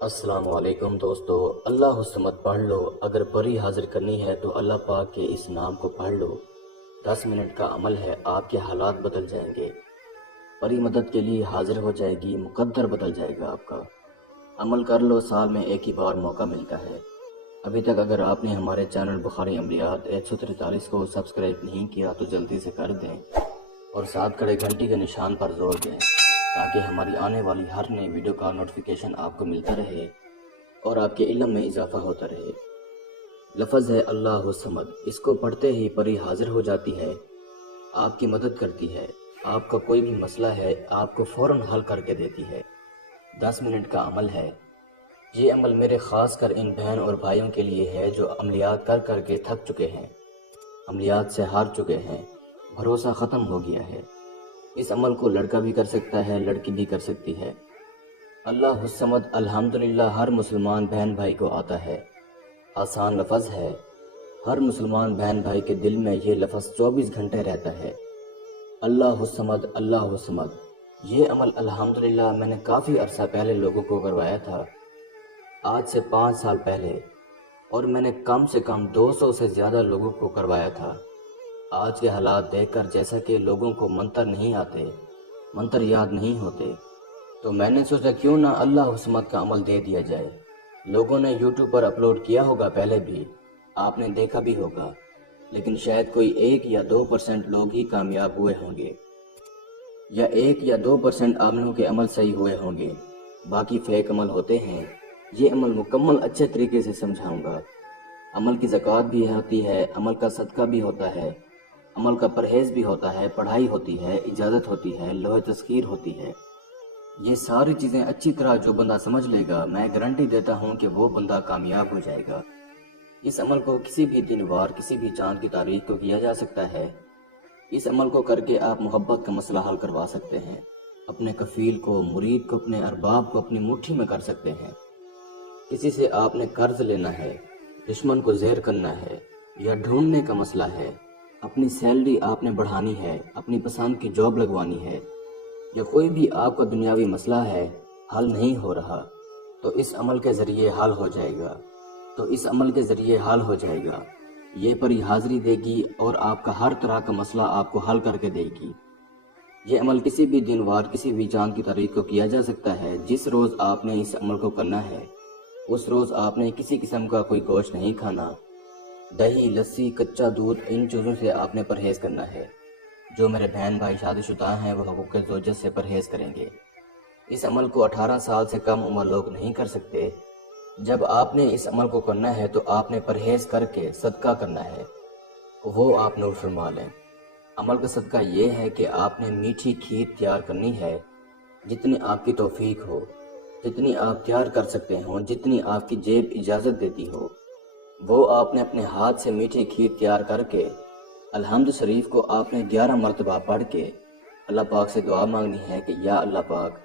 السلام علیکم دوستو، اللہ الصمد پڑھ لو۔ اگر پری حاضر کرنی ہے تو اللہ پاک کے اس نام کو پڑھ لو۔ 10 منٹ کا عمل ہے، آپ کے حالات بدل جائیں گے۔ پری مدد کے لیے حاضر ہو جائے گی، مقدر بدل جائے گا آپ کا۔ عمل کر لو، سال میں ایک ہی بار موقع ملتا ہے۔ ابھی تک اگر آپ نے ہمارے چینل بخاری عملیات 143 کو سبسکرائب نہیں کیا تو جلدی سے کر دیں اور ساتھ کھڑے گھنٹی کے نشان پر زور دیں تاکہ ہماری آنے والی ہر نئی ویڈیو کا نوٹیفیکیشن آپ کو ملتا رہے اور آپ کے علم میں اضافہ ہوتا رہے۔ لفظ ہے اللہ الصمد، اس کو پڑھتے ہی پری حاضر ہو جاتی ہے، آپ کی مدد کرتی ہے، آپ کا کوئی بھی مسئلہ ہے آپ کو فوراً حل کر کے دیتی ہے۔ 10 منٹ کا عمل ہے۔ یہ عمل میرے خاص کر ان بہن اور بھائیوں کے لیے ہے جو عملیات کر کر کے تھک چکے ہیں، عملیات سے ہار چکے ہیں، بھروسہ ختم ہو گیا ہے۔ اس عمل کو لڑکا بھی کر سکتا ہے، لڑکی بھی کر سکتی ہے۔ اللہ الصمد الحمدللہ ہر مسلمان بہن بھائی کو آتا ہے۔ آسان لفظ ہے، ہر مسلمان بہن بھائی کے دل میں یہ لفظ 24 گھنٹے رہتا ہے۔ اللہ الصمد، اللہ الصمد۔ یہ عمل الحمدللہ میں نے کافی عرصہ پہلے لوگوں کو کروایا تھا، آج سے 5 سال پہلے، اور میں نے کم سے کم 200 سے زیادہ لوگوں کو کروایا تھا۔ آج کے حالات دیکھ کر جیسا کہ لوگوں کو منتر نہیں آتے، منتر یاد نہیں ہوتے، تو میں نے سوچا کیوں نہ اللہ الصمد کا عمل دے دیا جائے۔ لوگوں نے یوٹیوب پر اپلوڈ کیا ہوگا پہلے بھی، آپ نے دیکھا بھی ہوگا، لیکن شاید کوئی 1 یا 2% لوگ ہی کامیاب ہوئے ہوں گے، یا 1 یا 2% عاملوں کے عمل صحیح ہوئے ہوں گے، باقی فیک عمل ہوتے ہیں۔ یہ عمل مکمل اچھے طریقے سے سمجھاؤں گا۔ عمل کی زکوٰۃ بھی ہوتی ہے، عمل کا صدقہ بھی ہوتا ہے، عمل کا پرہیز بھی ہوتا ہے، پڑھائی ہوتی ہے، اجازت ہوتی ہے، لوح تذکیر ہوتی ہے۔ یہ ساری چیزیں اچھی طرح جو بندہ سمجھ لے گا، میں گارنٹی دیتا ہوں کہ وہ بندہ کامیاب ہو جائے گا۔ اس عمل کو کسی بھی دن وار، کسی بھی چاند کی تاریخ کو کیا جا سکتا ہے۔ اس عمل کو کر کے آپ محبت کا مسئلہ حل کروا سکتے ہیں، اپنے کفیل کو، مرید کو، اپنے ارباب کو اپنی مٹھی میں کر سکتے ہیں۔ کسی سے آپ نے قرض لینا ہے، دشمن کو زہر کرنا ہے، یا ڈھونڈنے کا مسئلہ ہے، اپنی سیلری آپ نے بڑھانی ہے، اپنی پسند کی جاب لگوانی ہے، یا کوئی بھی آپ کا دنیاوی مسئلہ ہے، حل نہیں ہو رہا، تو اس عمل کے ذریعے حل ہو جائے گا۔ یہ پری حاضری دے گی اور آپ کا ہر طرح کا مسئلہ آپ کو حل کر کے دے گی۔ یہ عمل کسی بھی دن وار، کسی بھی چاند کی تاریخ کو کیا جا سکتا ہے۔ جس روز آپ نے اس عمل کو کرنا ہے اس روز آپ نے کسی قسم کا کوئی گوشت نہیں کھانا، دہی، لسی، کچا دودھ، ان چیزوں سے آپ نے پرہیز کرنا ہے۔ جو میرے بہن بھائی شادی شدہ ہیں وہ حقوق زوجت سے پرہیز کریں گے۔ اس عمل کو 18 سال سے کم عمر لوگ نہیں کر سکتے۔ جب آپ نے اس عمل کو کرنا ہے تو آپ نے پرہیز کر کے صدقہ کرنا ہے، وہ آپ نوٹ فرما لیں۔ عمل کا صدقہ یہ ہے کہ آپ نے میٹھی کھیر تیار کرنی ہے، جتنی آپ کی توفیق ہو، جتنی آپ تیار کر سکتے ہوں، جتنی آپ کی جیب اجازت دیتی ہو، وہ آپ نے اپنے ہاتھ سے میٹھی کھیر تیار کر کے الحمد شریف کو آپ نے 11 مرتبہ پڑھ کے اللہ پاک سے دعا مانگنی ہے کہ یا اللہ پاک،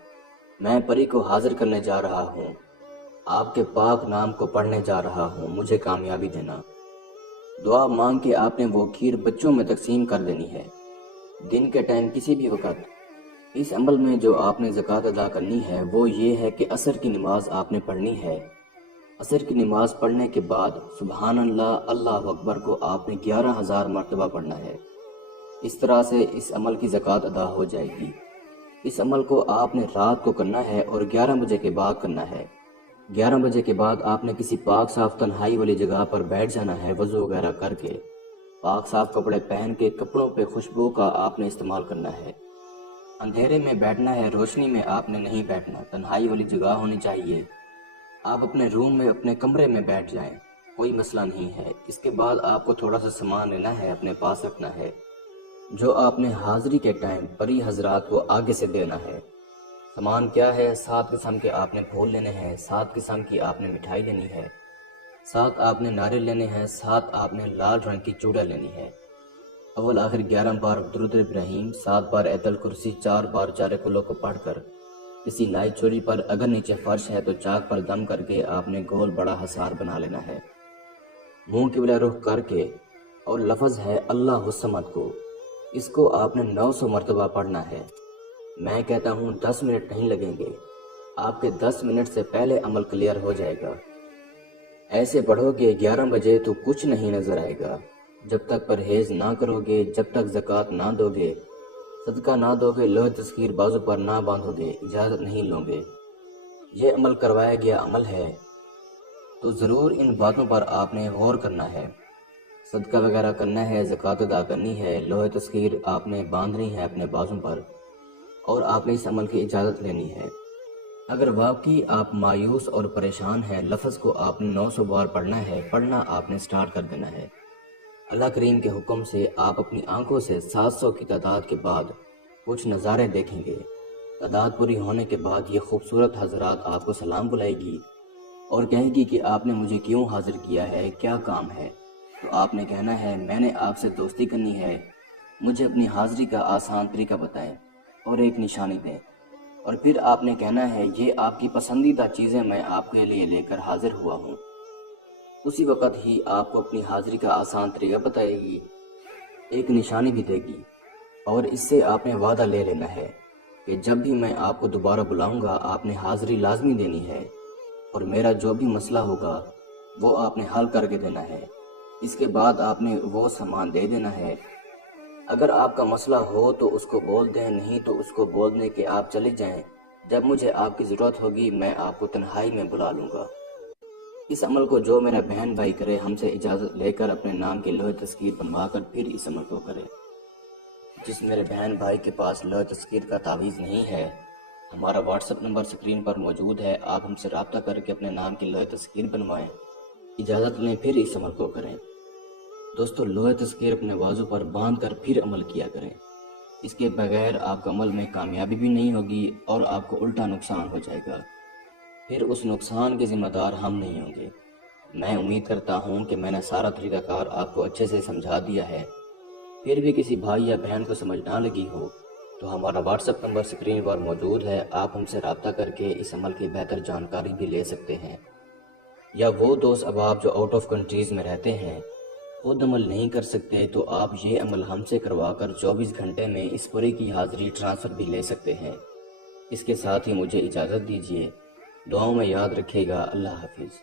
میں پری کو حاضر کرنے جا رہا ہوں، آپ کے پاک نام کو پڑھنے جا رہا ہوں، مجھے کامیابی دینا۔ دعا مانگ کے آپ نے وہ کھیر بچوں میں تقسیم کر دینی ہے، دن کے ٹائم کسی بھی وقت۔ اس عمل میں جو آپ نے زکوٰۃ ادا کرنی ہے وہ یہ ہے کہ عصر کی نماز آپ نے پڑھنی ہے۔ عصر کی نماز پڑھنے کے بعد سبحان اللہ، اللہ اکبر کو آپ نے 11,000 مرتبہ پڑھنا ہے۔ اس طرح سے اس عمل کی زکوٰۃ ادا ہو جائے گی۔ اس عمل کو آپ نے رات کو کرنا ہے اور 11 بجے کے بعد کرنا ہے۔ 11 بجے کے بعد آپ نے کسی پاک صاف تنہائی والی جگہ پر بیٹھ جانا ہے، وضو وغیرہ کر کے، پاک صاف کپڑے پہن کے، کپڑوں پہ خوشبو کا آپ نے استعمال کرنا ہے۔ اندھیرے میں بیٹھنا ہے، روشنی میں آپ نے نہیں بیٹھنا، تنہائی والی جگہ ہونی چاہیے۔ آپ اپنے روم میں، اپنے کمرے میں بیٹھ جائیں، کوئی مسئلہ نہیں ہے۔ اس کے بعد آپ کو تھوڑا سا سامان لینا ہے، اپنے پاس رکھنا ہے، جو آپ نے حاضری کے ٹائم پری حضرات کو آگے سے دینا ہے۔ سامان کیا ہے؟ 7 قسم کے آپ نے پھول لینے ہیں، 7 قسم کی آپ نے مٹھائی لینی ہے، 7 آپ نے ناریل لینے ہیں، 7 آپ نے لال رنگ کی چوڑا لینی ہے۔ اول آخر 11 بار درود ابراہیم، 7 بار ایت الکرسی، 4 بار چارے کلو کو پڑھ کر کسی نائی چوری پر، اگر نیچے فرش ہے تو چاک پر دم کر کے آپ نے گول بڑا حصار بنا لینا ہے، منہ قبلہ رخ کر کے، اور لفظ ہے اللہ الصمد کو، اس کو آپ نے 900 مرتبہ پڑھنا ہے۔ میں کہتا ہوں 10 منٹ نہیں لگیں گے، آپ کے 10 منٹ سے پہلے عمل کلیئر ہو جائے گا۔ ایسے پڑھو گے 11 بجے تو کچھ نہیں نظر آئے گا۔ جب تک پرہیز نہ کرو گے، جب تک زکوٰۃ نہ دو گے، صدقہ نہ دو گے، لوح تسخیر بازو پر نہ باندھو گے، اجازت نہیں لو گے۔ یہ عمل کروایا گیا عمل ہے، تو ضرور ان باتوں پر آپ نے غور کرنا ہے۔ صدقہ وغیرہ کرنا ہے، زکوٰۃ ادا کرنی ہے، لوح تسخیر آپ نے باندھنی ہے اپنے بازوں پر، اور آپ نے اس عمل کی اجازت لینی ہے۔ اگر واقعی آپ مایوس اور پریشان ہیں، لفظ کو آپ نے 900 بار پڑھنا ہے، پڑھنا آپ نے سٹارٹ کر دینا ہے۔ اللہ کریم کے حکم سے آپ اپنی آنکھوں سے 700 کی تعداد کے بعد کچھ نظارے دیکھیں گے۔ تعداد پوری ہونے کے بعد یہ خوبصورت حضرات آپ کو سلام بلائے گی اور کہے گی کہ آپ نے مجھے کیوں حاضر کیا ہے، کیا کام ہے؟ تو آپ نے کہنا ہے میں نے آپ سے دوستی کرنی ہے، مجھے اپنی حاضری کا آسان طریقہ بتائیں اور ایک نشانی دیں۔ اور پھر آپ نے کہنا ہے یہ آپ کی پسندیدہ چیزیں میں آپ کے لیے لے کر حاضر ہوا ہوں۔ اسی وقت ہی آپ کو اپنی حاضری کا آسان طریقہ بتائے گی، ایک نشانی بھی دے گی، اور اس سے آپ نے وعدہ لے لینا ہے کہ جب بھی میں آپ کو دوبارہ بلاؤں گا آپ نے حاضری لازمی دینی ہے، اور میرا جو بھی مسئلہ ہوگا وہ آپ نے حل کر کے دینا ہے۔ اس کے بعد آپ نے وہ سامان دے دینا ہے۔ اگر آپ کا مسئلہ ہو تو اس کو بول دیں، نہیں تو اس کو بول دیں کہ آپ چلے جائیں، جب مجھے آپ کی ضرورت ہوگی میں آپ کو تنہائی میں بلا لوں گا۔ اس عمل کو جو میرا بہن بھائی کرے، ہم سے اجازت لے کر اپنے نام کی لوح تسخیر بنوا کر پھر اس عمل کو کرے۔ جس میرے بہن بھائی کے پاس لوح تسخیر کا تعویذ نہیں ہے، ہمارا واٹس ایپ نمبر سکرین پر موجود ہے، آپ ہم سے رابطہ کر کے اپنے نام کی لوح تسخیر بنوائیں، اجازت لیں، پھر اس عمل کو کریں۔ دوستو، لوح تسخیر اپنے بازو پر باندھ کر پھر عمل کیا کریں، اس کے بغیر آپ کا عمل میں کامیابی بھی نہیں ہوگی اور آپ کو الٹا نقصان ہو جائے گا، پھر اس نقصان کے ذمہ دار ہم نہیں ہوں گے۔ میں امید کرتا ہوں کہ میں نے سارا طریقہ کار آپ کو اچھے سے سمجھا دیا ہے۔ پھر بھی کسی بھائی یا بہن کو سمجھ نہ لگی ہو تو ہمارا واٹس ایپ نمبر سکرین پر موجود ہے، آپ ہم سے رابطہ کر کے اس عمل کی بہتر جانکاری بھی لے سکتے ہیں۔ یا وہ دوست احباب جو آؤٹ آف کنٹریز میں رہتے ہیں، خود عمل نہیں کر سکتے، تو آپ یہ عمل ہم سے کروا کر 24 گھنٹے میں اس پورے کی حاضری ٹرانسفر بھی لے سکتے ہیں۔ اس کے ساتھ ہی مجھے اجازت دیجیے، دعاؤں میں یاد رکھیے گا۔ اللہ حافظ۔